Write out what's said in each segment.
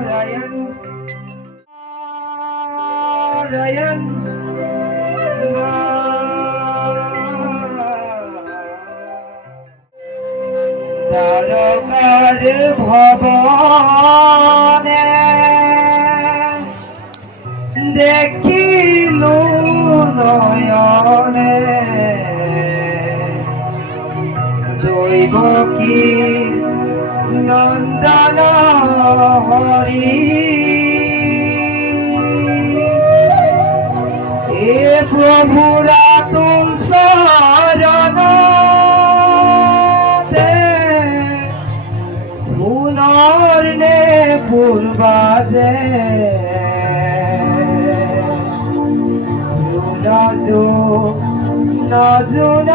Ryan, Ryan, তারকার ভবনে দেখিলু নয়নে দৈব কি নন্দন হরি এ প্রভুরা তুলসরণ পুনর্নে পূর্বাজে নজুন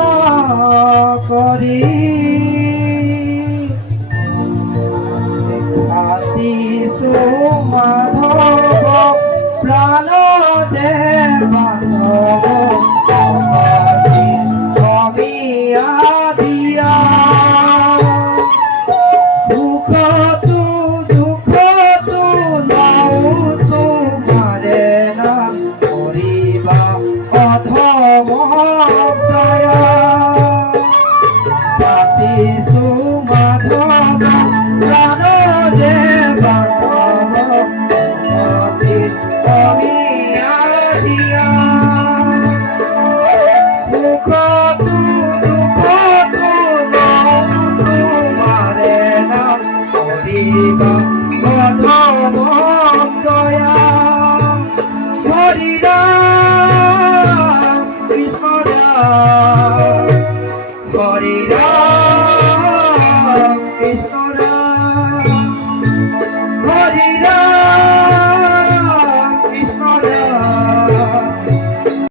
করি খাতি সুমাধব প্রাণ দেবানব কমিয়া দিয়া দুঃখ তু নাও তোমারে না করিবা অধম দয়া পাতি সুমাধব প্রাণ দেবানব কমিয়া দিয়া দুঃখ তু নাও তোমারে না করিবা অধম দয়া হরি রাম কৃষ্ণ রাম হরি রাম